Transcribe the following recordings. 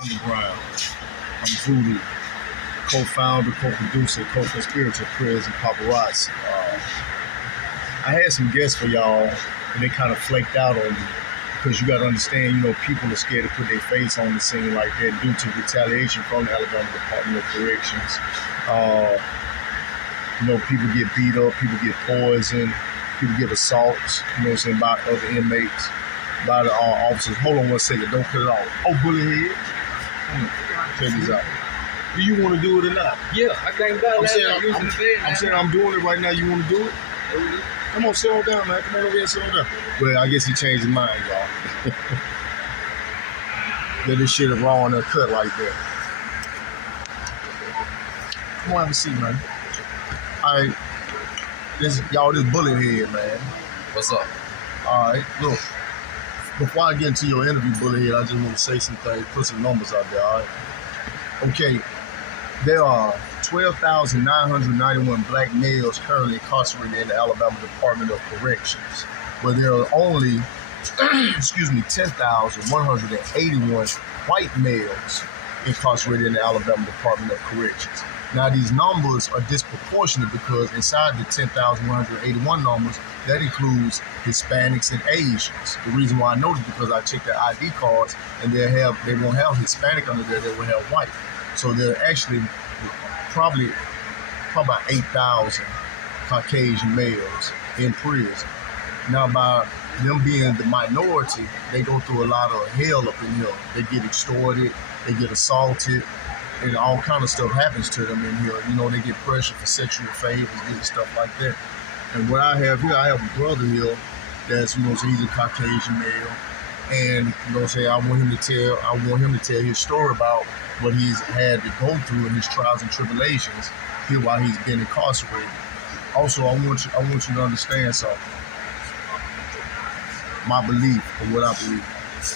Underground. I'm Voodoo, co-founder, co-producer, co-conspirator, Prez and Paparazzi. I had some guests for y'all, and they kind of flaked out on me because you got to understand, people are scared to put their face on the scene like that due to retaliation from the Alabama Department of Corrections. People get beat up, people get poisoned, people get assaults, by other inmates, by the officers. Hold on one second, don't cut it off. Oh, bullet head. Check this out. Do you want to do it or not? Yeah, I came down I'm saying I'm doing it right now. You want to do it? Come on, sit on down, man. Come on over here and sit on down. Well, I guess he changed his mind, y'all. Let this shit raw and cut like that. Come on, have a seat, man. All right. This bullet head, man. What's up? All right, look. Before I get into your interview, Bullethead, I just want to say some things, put some numbers out there, all right? Okay, there are 12,991 black males currently incarcerated in the Alabama Department of Corrections, but there are only, 10,181 white males incarcerated in the Alabama Department of Corrections. Now, these numbers are disproportionate because inside the 10,181 numbers, that includes Hispanics and Asians. The reason why I know this is because I checked their ID cards, and they won't have Hispanic under there, they will have white. So they're actually probably about 8,000 Caucasian males in prison. Now, by them being the minority, they go through a lot of hell up in here. They get extorted, they get assaulted, and all kind of stuff happens to them in here. They get pressure for sexual favors and stuff like that. And what I have here, I have a brother here that's, he's a Caucasian male. And, I want him to tell his story about what he's had to go through in his trials and tribulations here while he's been incarcerated. Also, I want you to understand something. My belief, or what I believe.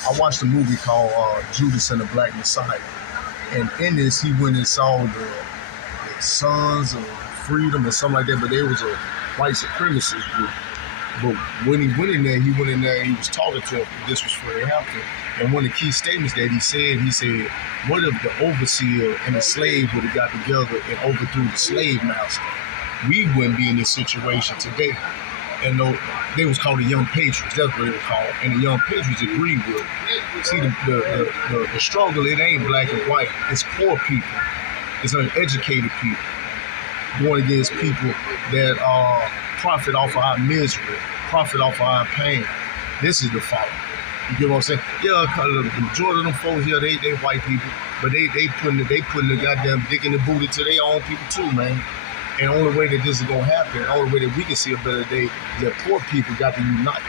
I watched a movie called Judas and the Black Messiah. And in this, he went and saw the Sons of Freedom or something like that, but there was a white supremacist group. But when he went in there and he was talking to him. This was Fred Hampton. And one of the key statements that he said, what if the overseer and the slave would have got together and overthrew the slave master? We wouldn't be in this situation today. And they was called the Young Patriots. That's what they were called. And the Young Patriots agreed with it. See, the struggle, it ain't black and white. It's poor people. It's uneducated people going against people that profit off of our misery, profit off of our pain. This is the fight. You get what I'm saying? Yeah, the majority of them folks here, they white people, but they putting the goddamn dick in the booty to their own people too, man. And the only way that this is gonna happen, the only way that we can see a better day, is that poor people got to unite.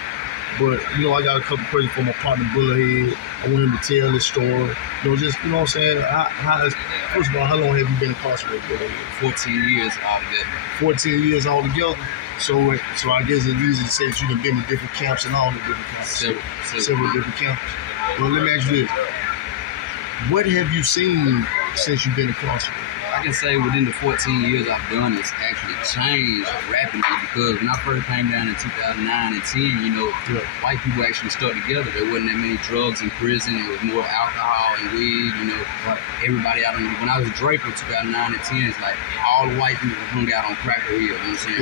But I got a couple questions for my partner Bullethead. I want him to tell his story. What I'm saying? First of all, how long have you been incarcerated, Bullethead? 14 years altogether. 14 years altogether. So I guess it's easy to say that you've been in different camps and all the different camps. Several different camps. Well, let me ask you this. What have you seen since you've been incarcerated? I can say within the 14 years I've done, it's actually changed rapidly because when I first came down in 2009 and 10, white people actually stuck together. There wasn't that many drugs in prison. It was more alcohol and weed, everybody out on when I was a Draper in 2009 and 10, it's like all the white people hung out on Cracker Hill,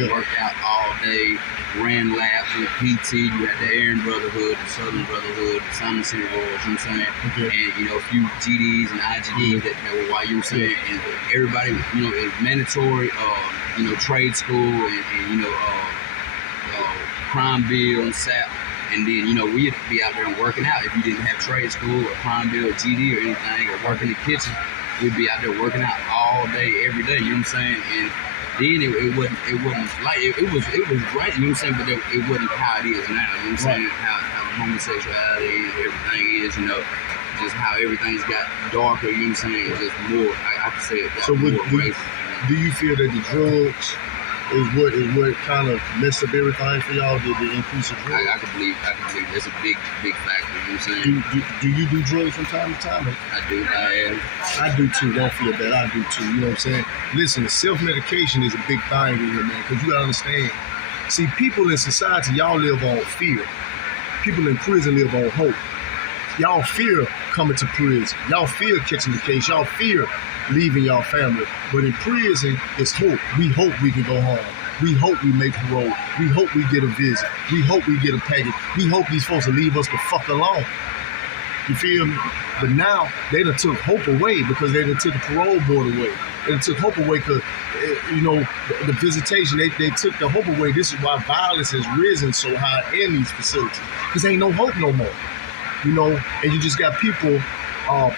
worked out all day, ran laps with PT, you had the Aaron Brotherhood, the Southern Brotherhood, the Simon City Royals, and a few GDs and IGDs that were white, and everybody, it's mandatory, trade school and crime bill and SAP. And then, we had to be out there and working out. If you didn't have trade school or crime bill or GD or anything or work in the kitchen, we'd be out there working out all day, every day, you know what I'm saying? And then it wasn't like, it was great, you know what I'm saying? But it wasn't how it is now, you know what I'm saying? How homosexuality and everything is, just how everything's got darker, you know what I'm saying? Just more, I can say it. So do you feel that the drugs is what kind of messed up everything for y'all, the increase of drugs? I can believe that's a big factor, you know what I'm saying? Do you do drugs from time to time? I do, I do too, don't feel bad, I do too, you know what I'm saying? Listen, self-medication is a big thing in here, man, because you gotta understand. See, people in society, y'all live on fear. People in prison live on hope. y'all fear coming to prison. Y'all fear catching the case. Y'all fear leaving y'all family. But in prison, it's hope. We hope we can go home. We hope we make parole. We hope we get a visit. We hope we get a package. We hope these folks will leave us the fuck alone. You feel me? But now, they done took hope away because they done took the parole board away. They done took hope away because, the visitation, they took the hope away. This is why violence has risen so high in these facilities. Because ain't no hope no more. And you just got people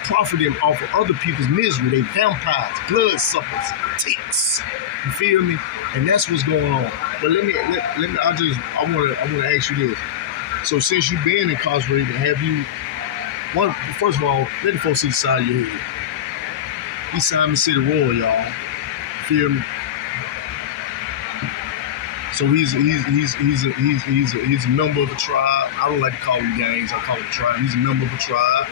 profiting off of other people's misery. They vampires, bloodsuckers, ticks. You feel me? And that's what's going on. But let me. I want to ask you this. So since you've been incarcerated, have you? First of all, let the folks see the side of your head. He's Simon City Royal, y'all. Feel me? So he's a member of a tribe. I don't like to call them gangs. I call it a tribe. He's a member of a tribe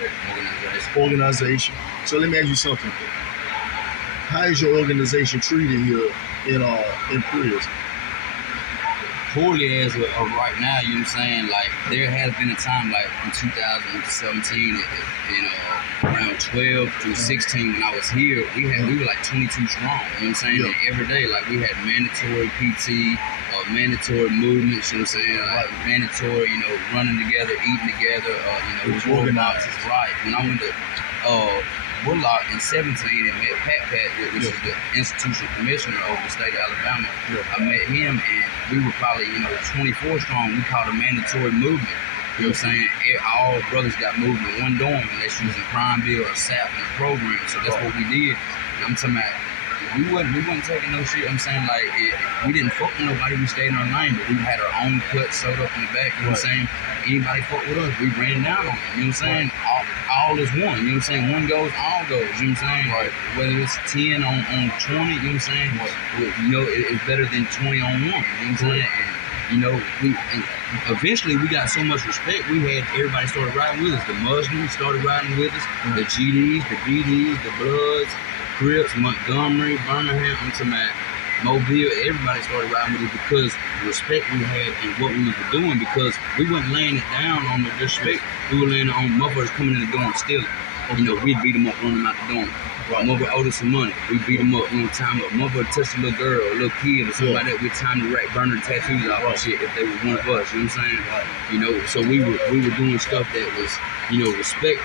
organization. So let me ask you something. How is your organization treated here in prison? Poorly as of right now, you know what I'm saying? Like, there has been a time, like, in 2017, around 12 through 16, when I was here, we were like 22 strong, you know what I'm saying? Yeah. And every day, like, we had mandatory PT, mandatory movements, you know what I'm saying? Like, mandatory, running together, eating together, it was organized. Right. When I went to Woodlock in 17 and met Pat, which is the institutional commissioner of the state of Alabama. Yeah. I met him, and we were probably, 24 strong. We called a mandatory movement. You know what I'm saying? All brothers got moved in one dorm unless you was in Crime Bill or SAP in the program. So that's what we did. And I'm talking about, we wasn't taking no shit. I'm saying, like, we didn't fuck with nobody. We stayed in our lane, but we had our own cut sewed up in the back. You know what I'm saying? Anybody fuck with us, we ran down on them. You know what I'm saying? All is one. You know what I'm saying? One goes, all goes. You know what I'm saying? Right. Whether it's 10 on 20, you know what I'm saying? It's better than 20 on 1. You know what I'm saying? And, eventually we got so much respect. We had everybody started riding with us. The Muslims started riding with us. The GDs, the BDs, the Bloods, Crips, Montgomery, Birmingham, I'm talking about Mobile. Everybody started riding with us because the respect we had and what we were doing, because we wasn't laying it down on the disrespect. We were laying it on motherfuckers coming in the door and stealing. We'd beat them up, run them out the dorm. Mother owed us some money. We beat them up, time up. Mother touched a little girl, a little kid, or something like that. With time to burn their tattoos off and shit if they were one of us. You know what I'm saying? So we were doing stuff that was, respected.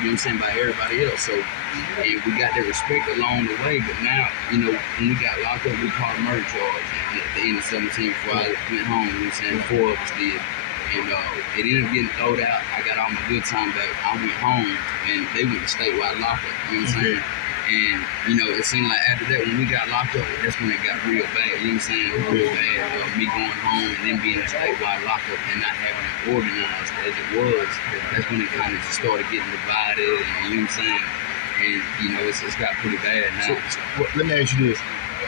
You know what I'm saying, by everybody else. So, and we got that respect along the way. But now, when we got locked up, we caught a murder charge at the end of 17 before I went home. You know what I'm saying? 4 of us did. And it ended up getting thrown out. I got all my good time back. I went home, and they went to statewide lockup. You know what I'm saying? And, it seemed like after that, when we got locked up, that's when it got real bad. You know what I'm saying? Real bad. Me going home and then being in statewide lockup and not having it organized as it was. That's when it kind of just started getting divided. And, you know what I'm saying? And, it's got pretty bad now. So, let me ask you this.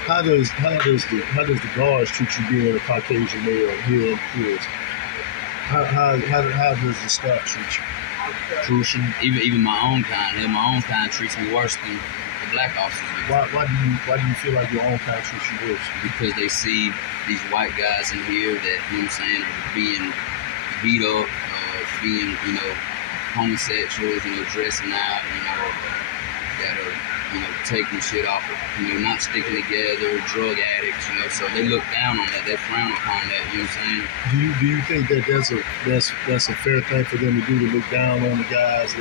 How does the guards treat you being a Caucasian male here in prison? How does the staff treat you? Crucial. Even my own kind treats me worse than the black officers do. Why do you feel like your own kind treats you worse? Because they see these white guys in here that, you know what I'm saying, are being beat up, being, homosexuals, dressing out, that are, taking shit off of, not sticking together, drug addicts, so they look down on that, they frown upon that, you know what I'm saying? Do you think that that's a fair thing for them to do, to look down on the guys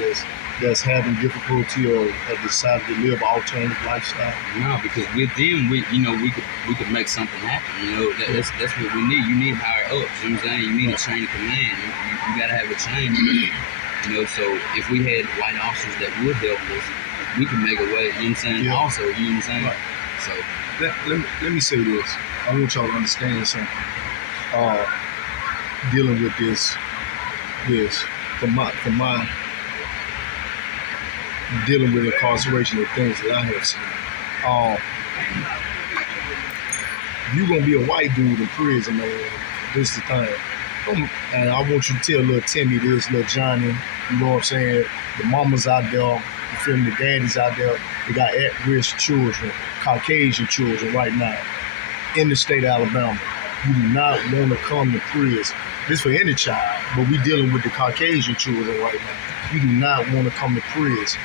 that's having difficulty or have decided to live an alternative lifestyle? No, because with them, we could make something happen, that's what we need. You need higher ups, you know what I'm saying? You need a chain of command, you gotta have a chain, so if we had white officers that would help us, we can make a way, you know what I'm saying? Yeah. Also, you know what I'm saying? Right. So let me say this. I want y'all to understand something. Dealing with this from my dealing with incarceration and things that I have seen. You're gonna be a white dude in prison, man. This is the thing. And I want you to tell little Timmy this, little Johnny, you know what I'm saying? The mamas out there, you feel me, the daddies out there, they got at-risk children, Caucasian children right now in the state of Alabama. You do not want to come to prison. This for any child. But we dealing with the Caucasian children right now. You do not want to come to prison.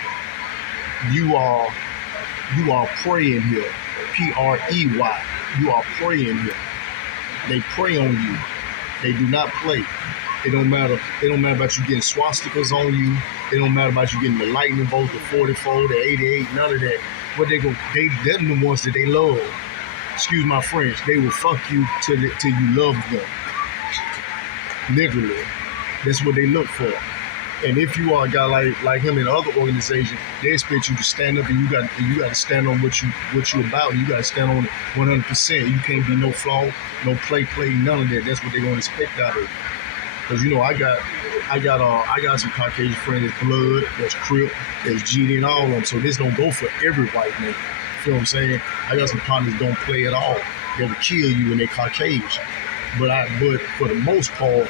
You are preying here. Prey. You are preying here. They prey on you. They do not play. It don't matter. It don't matter about you getting swastikas on you. It don't matter about you getting the lightning bolt, the 44, the 88, none of that. But they're the ones that they love. Excuse my French. They will fuck you till you love them. Literally. That's what they look for. And if you are a guy like him in other organizations, they expect you to stand up and you got to stand on what you about. You got to stand on it 100%. You can't be no flaw, no play, none of that. That's what they're going to expect out of you. Because I got some Caucasian friends that's blood, that's Crip, that's GD, and all of them. So this don't go for every white man. You feel what I'm saying? I got some partners that don't play at all. They will kill you when they're Caucasian. But for the most part,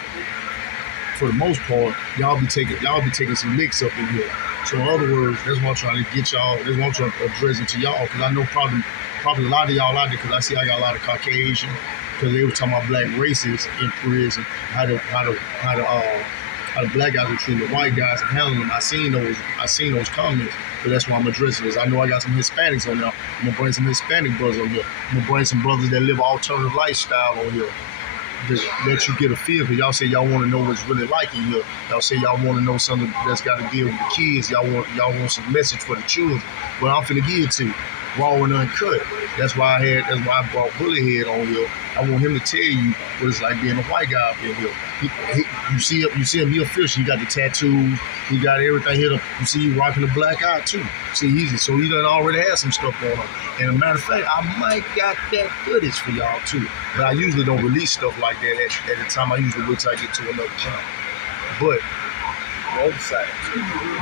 y'all be taking some licks up in here. So in other words, that's what I'm trying to get y'all. That's what I'm trying to address it to y'all. Because I know probably a lot of y'all out there. Because I see I got a lot of Caucasian. Because they were talking about black racists in prison, how the black guys were treating the white guys and handling them. I seen those comments. But that's why I'm addressing this. I know I got some Hispanics on there. I'm gonna bring some Hispanic brothers on here. I'm gonna bring some brothers that live an alternative lifestyle on here. Just let you get a feel, because y'all say y'all want to know what's really like in here. Y'all say y'all want to know something that's got to deal with the kids. Y'all want some message for the children. Well, I'm finna give it to you, raw and uncut. That's why I brought Bullethead on here. I want him to tell you what it's like being a white guy up in here. You see him, he official. He got the tattoos, he got everything hit up. You see he rocking the black eye too. See, he done already had some stuff going on. And a matter of fact, I might got that footage for y'all too. But I usually don't release stuff like that at the time. I usually wait till I get to another channel. But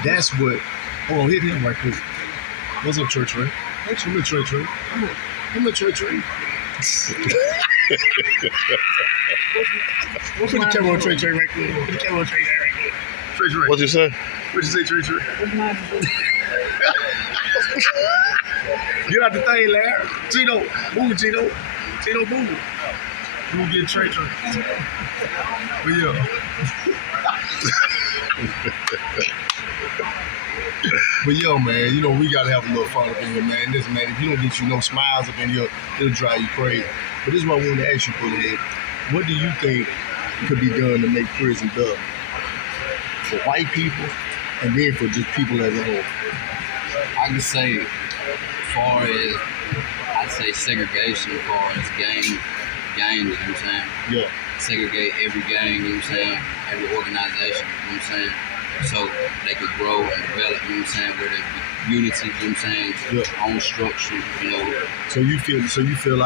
that's what. Hold on, hit him right quick. What's up, Church Ray? What's up, Church Ray? Come on, Church Ray. Put the camera on Trey right quick. Put the camera on Trey right quick. Trey Ray. What'd you say? What'd you say, Trey? Get out the thing, Larry. Tito, move, Tito. Tito, move. We'll get Trey. But yeah. But yo, man, we gotta have a little fun up in here, man. Listen, man, if you don't get no smiles up in here, it'll drive you crazy. But this is what I wanted to ask you, Bullethead. What do you think could be done to make prison better for white people, and then for just people as a whole? I can say, as far as I'd say segregation, as far as gangs, you know what I'm saying? Yeah. Segregate every gang, you know what I'm saying? Every organization, you know what I'm saying? So they could grow and develop, you know what I'm saying, where there be unity, you know what I'm saying, yeah. Own structure, So you feel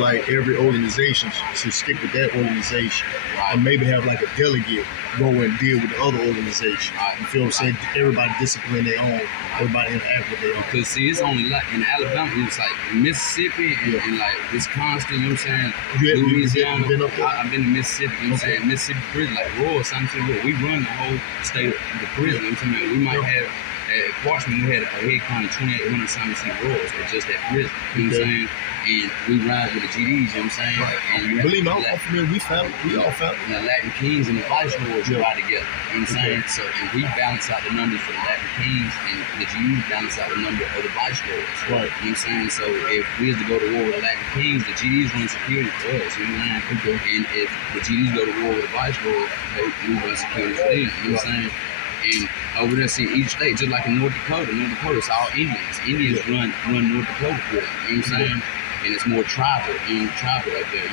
like every organization should stick with that organization, right. And maybe have like a delegate go and deal with the other organization. Right. You feel what I'm saying? Everybody discipline their own, everybody interact with their own. Because see, it's only like in Alabama, it's like Mississippi and like Wisconsin, you know what I'm saying? Louisiana. I've been to Mississippi, you know what I'm saying? Mississippi prison, like Royal, something, we run the whole state of the prison, you know what I'm saying? We might have, at Parchman, we had a head count of 2,800 something Royals at just that prison, you know what I'm saying? And we ride with the GDs, you know what I'm saying? Right. And you believe me, I'm familiar. We all family. And the Latin Kings and the Vice Lords ride together, you know what I'm saying? So, and we balance out the numbers for the Latin Kings, and the GDs balance out the number of the Vice Lords. Right. You know what I'm saying? So if we was to go to war with the Latin Kings, the GDs run security for us, you know what I'm saying? Okay. And if the GDs go to war with the Vice Lords, we run security for them, you know what I'm saying? And over there, see, each state, just like in North Dakota, it's all Indians. Indians run North Dakota for it, you know what I'm saying? And it's more tribal up there,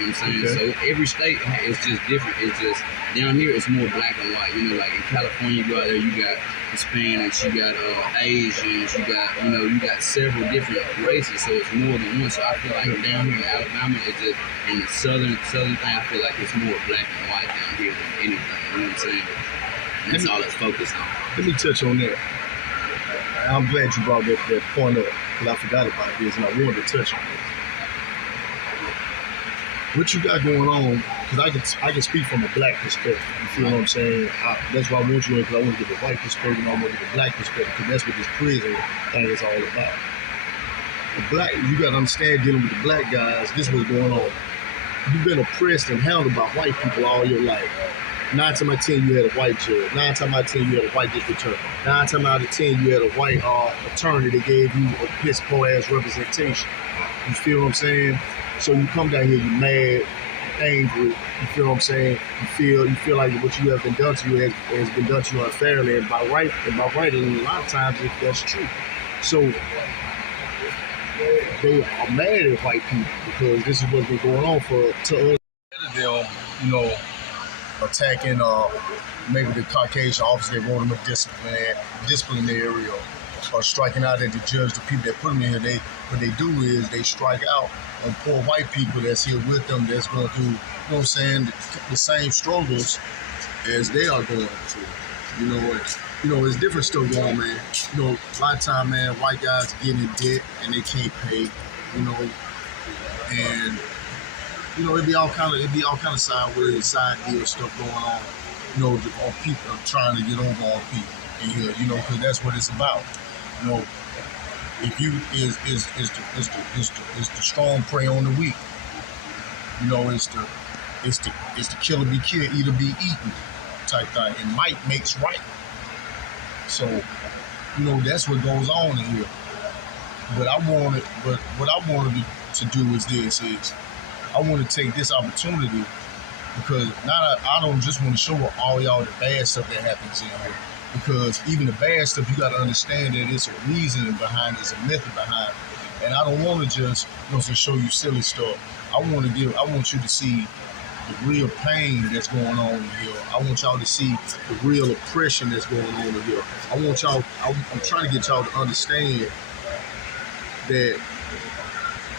you know what I'm saying? Okay. So every state is just different. It's just, down here, it's more black and white. Like in California, you go out there, you got Hispanics, you got Asians, you got several different races, so it's more than one. So I feel like down here in Alabama, it's just, in the southern thing, I feel like it's more black and white down here than anything, you know what I'm saying? And that's all it's focused on. Let me touch on that. I'm glad you brought that point up, because I forgot about this, and I wanted to touch on it. What you got going on, because I can speak from a black perspective, you feel what I'm saying? That's why I want you in, because I want to get the white perspective, and I want to get the black perspective, because that's what this prison thing is all about. You got to understand, dealing with the black guys, this is what's going on. You've been oppressed and handled by white people all your life. 9 times out of 10 you had a white judge. 9 times out of 10 you had a white district attorney. 9 times out of 10 you had a white attorney that gave you a piss poor ass representation. You feel what I'm saying? So you come down here, you mad, angry. You feel what I'm saying? You feel like what you have been done to you has been done to you unfairly, and by right, and a lot of times that's true. So they are mad at white people because this is what's been going on to us. Them, you know, attacking maybe the Caucasian officer that wrote them a disciplinary or striking out at the judge, the people that put them in here. What they do is they strike out on poor white people that's here with them, that's going through, you know what I'm saying, the same struggles as they are going through. You know, there's different stuff going on, man. You know, a lot of time, man, white guys getting in debt and they can't pay. You know, and you know, it'd be all kind of sideways, side deal stuff going on. You know, on people trying to get over on people in here. You know, because that's what it's about. You know, if you is the strong prey on the weak. You know, it's the killer be killed, eater be eaten type thing. And might makes right. So, you know, that's what goes on in here. But what I wanted to do is this: I want to take this opportunity because now I don't just want to show all y'all the bad stuff that happens in here. Because even the bad stuff, you got to understand that it's a reason behind it, it's a method behind it. And I don't want to just, you know, to show you silly stuff. I want you to see the real pain that's going on in here. I want y'all to see the real oppression that's going on in here. I'm trying to get y'all to understand that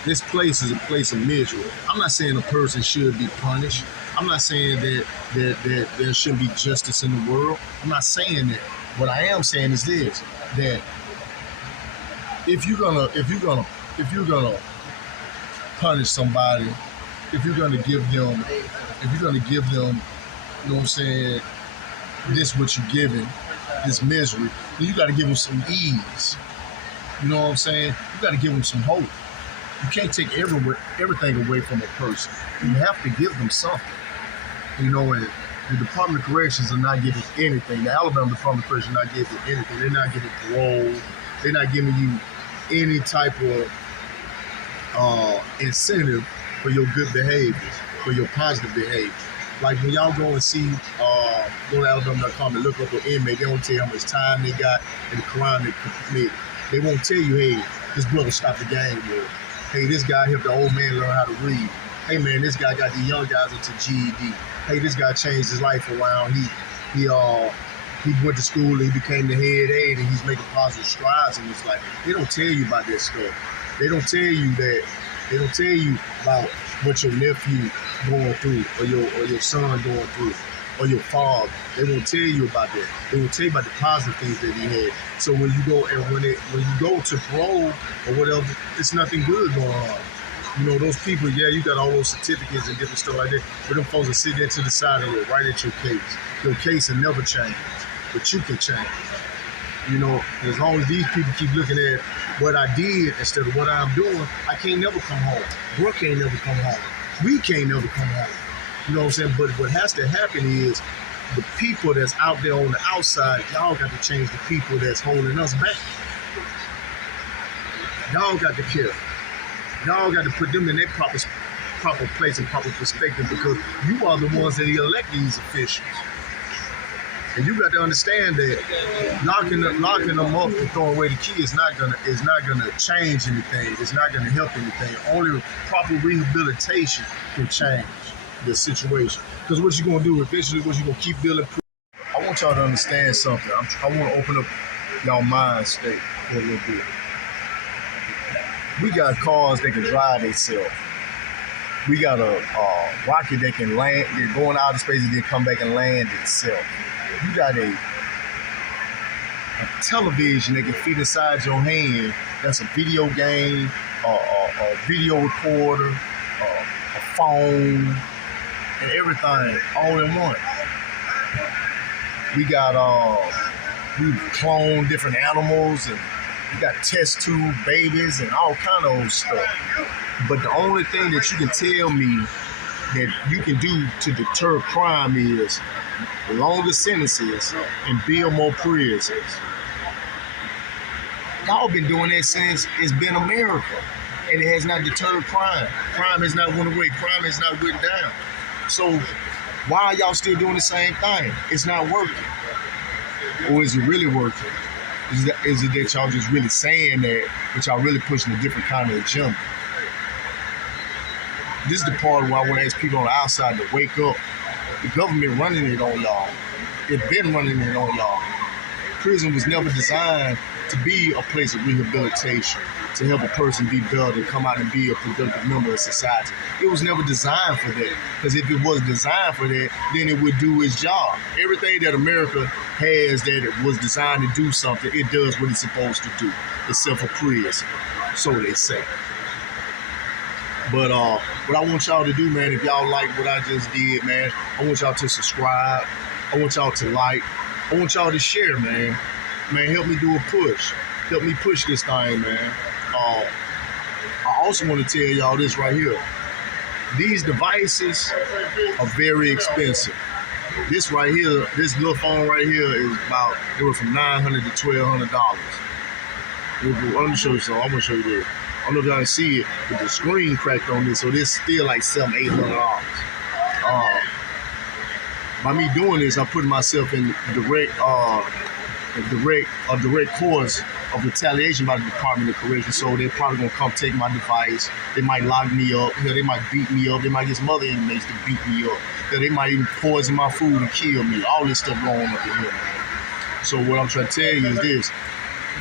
this place is a place of misery. I'm not saying a person should be punished. I'm not saying that there shouldn't be justice in the world. I'm not saying that. What I am saying is this: that if you're gonna punish somebody, if you're gonna give them, you know what I'm saying, this what you're giving, this misery, then you got to give them some ease. You know what I'm saying? You got to give them some hope. You can't take everything away from a person. You have to give them something. You know, and the Department of Corrections are not giving anything. The Alabama Department of Corrections are not giving anything. They're not giving parole. They're not giving you any type of incentive for your good behaviors, for your positive behavior. Like when y'all go and see, go to Alabama.com and look up an inmate, they don't tell you how much time they got and the crime they committed. They won't tell you, hey, this brother stopped the gang war. Hey, this guy helped the old man learn how to read. Hey, man, this guy got the young guys into GED. Hey, this guy changed his life around. He went to school and he became the head aide and he's making positive strides in his life. They don't tell you about that stuff. They don't tell you that. They don't tell you about what your nephew going through or your son going through or your father. They won't tell you about that. They will tell you about the positive things that he had. So when you go and when you go to parole or whatever, it's nothing good going on. You know, those people, yeah, you got all those certificates and different stuff like that, but them folks will sit there to the side and look right at your case. Your case will never change, but you can change. You know, as long as these people keep looking at what I did instead of what I'm doing, I can't never come home. Brooke can't never come home. We can't never come home. You know what I'm saying? But what has to happen is the people that's out there on the outside, y'all got to change the people that's holding us back. Y'all got to care. Y'all got to put them in their proper place and proper perspective because you are the ones that elect these officials. And you got to understand that locking them up and throwing away the key is not gonna change anything. It's not gonna help anything. Only proper rehabilitation can change the situation. Because what you gonna do eventually? What you gonna keep building? I want y'all to understand something. I want to open up y'all mind state for a little bit. We got cars that can drive themselves. We got a rocket that can land, that go in outer space and then come back and land itself. You got a television that can fit inside your hand. That's a video game, a video recorder, a phone, and everything all in one. We got we've cloned different animals and we got test tube babies and all kind of old stuff. But the only thing that you can tell me that you can do to deter crime is longer sentences and build more prisons. Y'all been doing that since it's been America, and it has not deterred crime. Crime has not went away. Crime has not went down. So why are y'all still doing the same thing? It's not working. Or is it really working? Is it that y'all just really saying that, but y'all really pushing a different kind of agenda? This is the part where I want to ask people on the outside to wake up. The government running it on y'all. It's been running it on y'all. Prison was never designed to be a place of rehabilitation, to help a person be better and come out and be a productive member of society. It was never designed for that. Because if it was designed for that, then it would do its job. Everything that America has that it was designed to do something, it does what it's supposed to do, except for prison. So they say. But what I want y'all to do, man, if y'all like what I just did, man, I want y'all to subscribe. I want y'all to like. I want y'all to share, man. Man, help me do a push. Help me push this thing, man. I also want to tell y'all this right here. These devices are very expensive. This right here, this little phone right here is about, it was from $900 to $1,200. Let me show you something. I'm going to show you this. I don't know if y'all can see it, but the screen cracked on this, so this still like $700-800. By me doing this, I'm putting myself in direct course of retaliation by the Department of Corrections. So they're probably gonna come take my device. They might lock me up. They might beat me up. They might get some other inmates to beat me up. They might even poison my food and kill me. All this stuff going on up in here, man. So what I'm trying to tell you is this.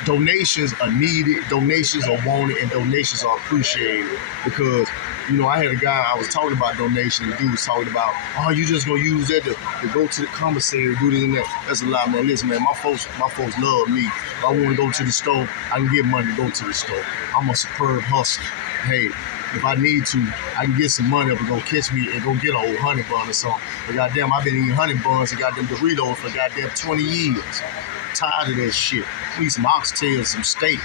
Donations are needed, donations are wanted, and donations are appreciated. Because, you know, I had a guy, I was talking about donation, the dude was talking about, oh, you just gonna use that to go to the commissary, do this and that. That's a lot, man. Listen, man, my folks love me. If I wanna go to the store, I can get money to go to the store. I'm a superb hustler. Hey, if I need to, I can get some money up and go catch me and go get an old honey bun or something. But goddamn, I've been eating honey buns and goddamn Doritos for goddamn 20 years. Tired of that shit. Need some oxtails, some steak,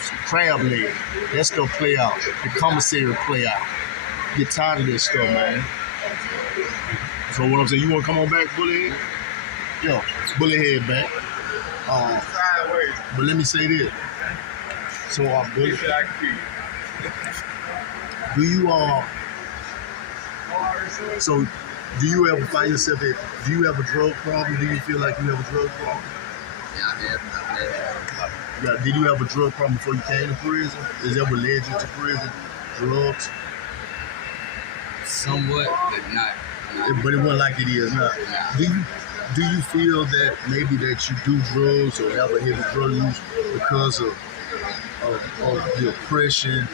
some crab leg. That stuff play out. The commissary play out. Get tired of this stuff, man. So what I'm saying, you want to come on back, Bullethead? Yo, Bullethead back. But let me say this. So, Bully, do you so do you ever find yourself at, do you have a drug problem? Do you feel like you have a drug problem? Yeah, I have. Yeah, did you have a drug problem before you came to prison? Is that what led you to prison? Drugs? Somewhat, but not. But it wasn't like it is now. Do you feel that maybe that you do drugs or have a heavy drug use because of the oppression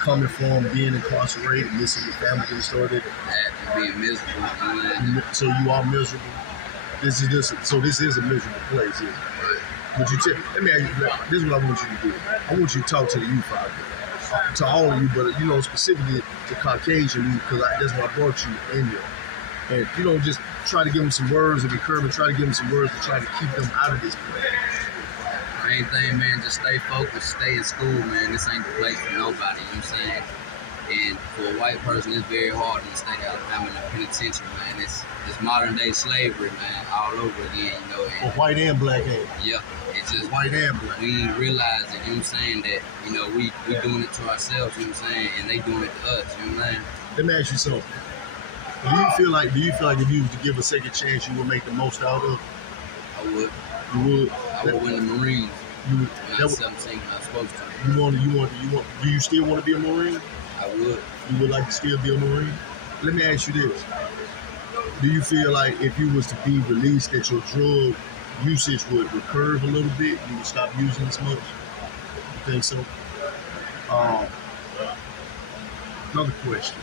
coming from being incarcerated, missing your family getting started? That being miserable. So you are miserable. This is a miserable place. Here. Would you let me ask you, this is what I want you to do. I want you to talk to the youth out there, to all of you, but you know, specifically to Caucasian youth, because that's what I brought you in here. And you know, just try to give them some words of encouragement, try to give them some words to try to keep them out of this place. Main thing, man, just stay focused, stay in school, man. This ain't the place for nobody, you know what I'm saying? And for a white person, it's very hard in the state of Alabama in the penitentiary, man. It's modern day slavery, man, all over again, you know. For white and black hands. Yeah, it's just white and black. We realize that, you know what I'm saying, that, you know, we doing it to ourselves, you know what I'm saying, and they doing it to us, you know what I'm saying? Let me ask you something. Do you feel like if you was to give a second chance, you would make the most out of it? I would. You would? I would win the Marines. You would? When I was 17 when I was supposed to. Do you still want to be a Marine? I would. You would like to still be a Marine? Let me ask you this. Do you feel like if you was to be released that your drug usage would curve a little bit? You would stop using as much? You think so? Another question.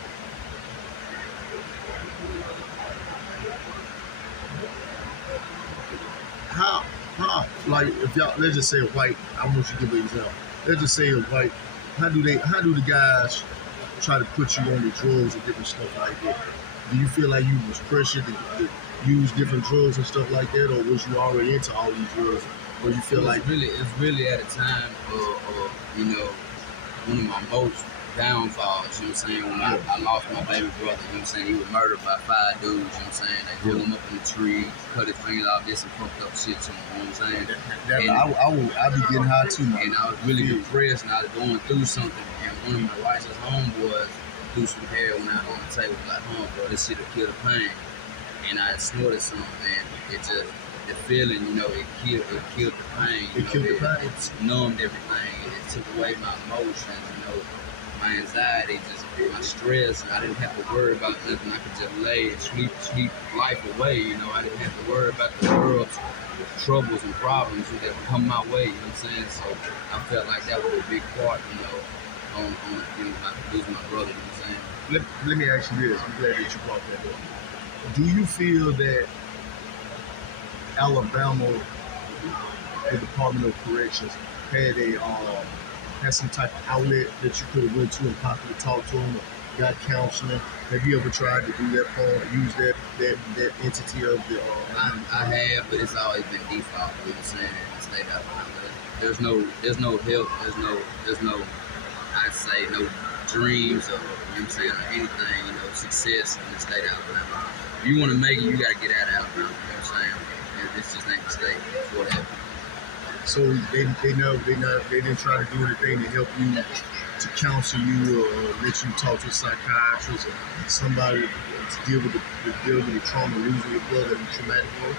How, like, if y'all, let's just say a white, I want you to give an example. Let's just say a white, how do the guys try to put you on the drugs and different stuff like that? Do you feel like you was pressured to use different drugs and stuff like that, or was you already into all these drugs? Or you feel like it's really at a time of you know, one of my most downfalls, you know what I'm saying? When I lost my baby brother, you know what I'm saying? He was murdered by 5 dudes, you know what I'm saying? They threw him up in the tree, cut his fingers off, did some fucked up shit to him, you know what I'm saying? I be getting high too, man. And I was really depressed and I was going through something. And one of my righteous homeboys threw some heroin out on the table, like, bro, this shit will kill the pain. And I snorted some, and it just, the feeling, you know, it killed the pain. It numbed everything. It took away my emotions, you know, my anxiety, just my stress. I didn't have to worry about nothing. I could just lay and sleep life away, you know. I didn't have to worry about the world's troubles and problems that would come my way, you know what I'm saying? So I felt like that was a big part, you know, on you know, like losing my brother, you know what I'm saying? Let me ask you this. I'm glad that you brought that up. Do you feel that Alabama, the Department of Corrections, had some type of outlet that you could have went to and possibly talked to them or got counseling? Have you ever tried to do that use that entity of the I have, but it's always been default, you know what I'm saying, in the state of Alabama. There's no help, there's no I'd say no dreams or, you know what I'm saying, or anything, you know, success in the state of Alabama. If you want to make it, you got to get out of Alabama, you know what I'm saying? This just ain't the state for that. So they didn't try to do anything to help you, to counsel you or let you talk to a psychiatrist or somebody to deal with the trauma of losing your brother and the traumatic work.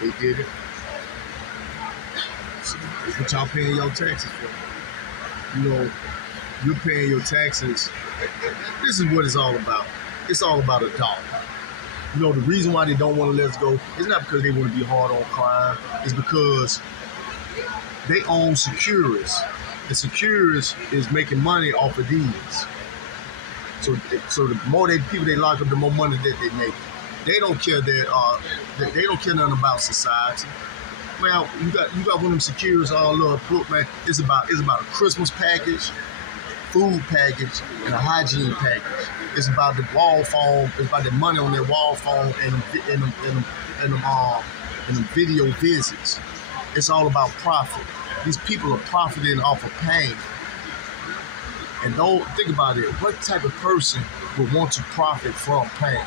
They did it. So it's what y'all paying your taxes for. You know, you're paying your taxes. This is what it's all about. It's all about a dollar. You know, the reason why they don't want to let us go is not because they want to be hard on crime. It's because they own Securus. And Securus is making money off of these. So the more people they lock up, the more money that they make. They don't care they don't care nothing about society. Well, you got one of them Securus all up, book, man. It's about a Christmas package, food package, and a hygiene package. It's about the wall phone. It's about the money on their wall phone and the video visits. It's all about profit. These people are profiting off of pain. And don't think about it. What type of person would want to profit from pain?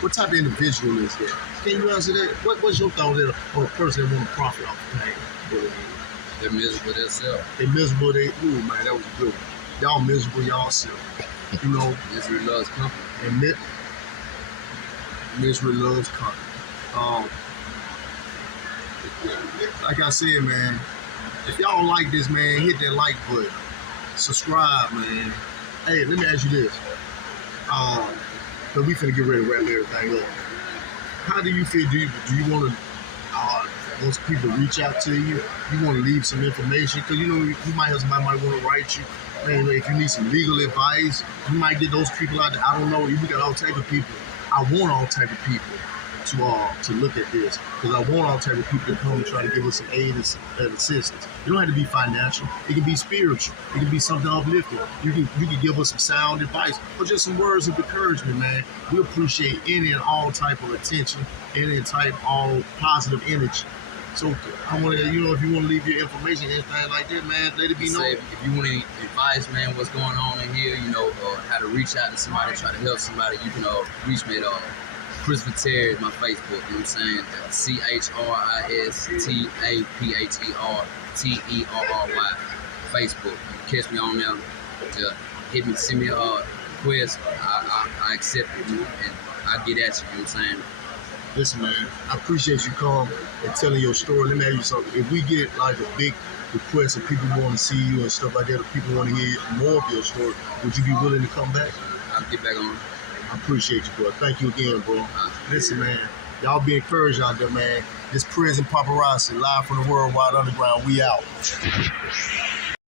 What type of individual is that? Can you answer that? What's your thought on a person that want to profit off of pain? They're miserable themselves. They miserable. Ooh, man, that was a good one. Y'all miserable y'all self. You know, misery loves company. And misery loves company. Like I said, man, if y'all like this, man, hit that like button. Subscribe, man. Hey, let me ask you this. Cause we finna get ready to wrap everything up. How do you feel? Do you want to? Once people reach out to you, you want to leave some information? Cause you know you might have somebody might want to write you. Man, if you need some legal advice, you might get those people out there. I don't know. We got all type of people. I want all type of people to look at this, because I want all type of people to come and try to give us some aid and assistance. It don't have to be financial. It can be spiritual. It can be something uplifting. You can give us some sound advice or just some words of encouragement, man. We appreciate any and all type of attention, any type all positive energy. So I want to, if you want to leave your information, anything like that, man, let it be known. If you want any advice, man, what's going on in here, you know, how to reach out to somebody, try to help somebody, you can reach me at Christopher Terry is my Facebook, you know what I'm saying? CHRISTAPHERTERRY Facebook. You catch me on there. Hit me, send me a request. I accept it, and I get at you, you know what I'm saying? Listen, man, I appreciate you coming and telling your story. Let me ask you something. If we get like a big request and people want to see you and stuff like that, or people want to hear more of your story, would you be willing to come back? I'll get back on. I appreciate you, bro. Thank you again, bro. Listen, man, y'all be encouraged out there, man. This prison paparazzi, live from the Worldwide Underground. We out.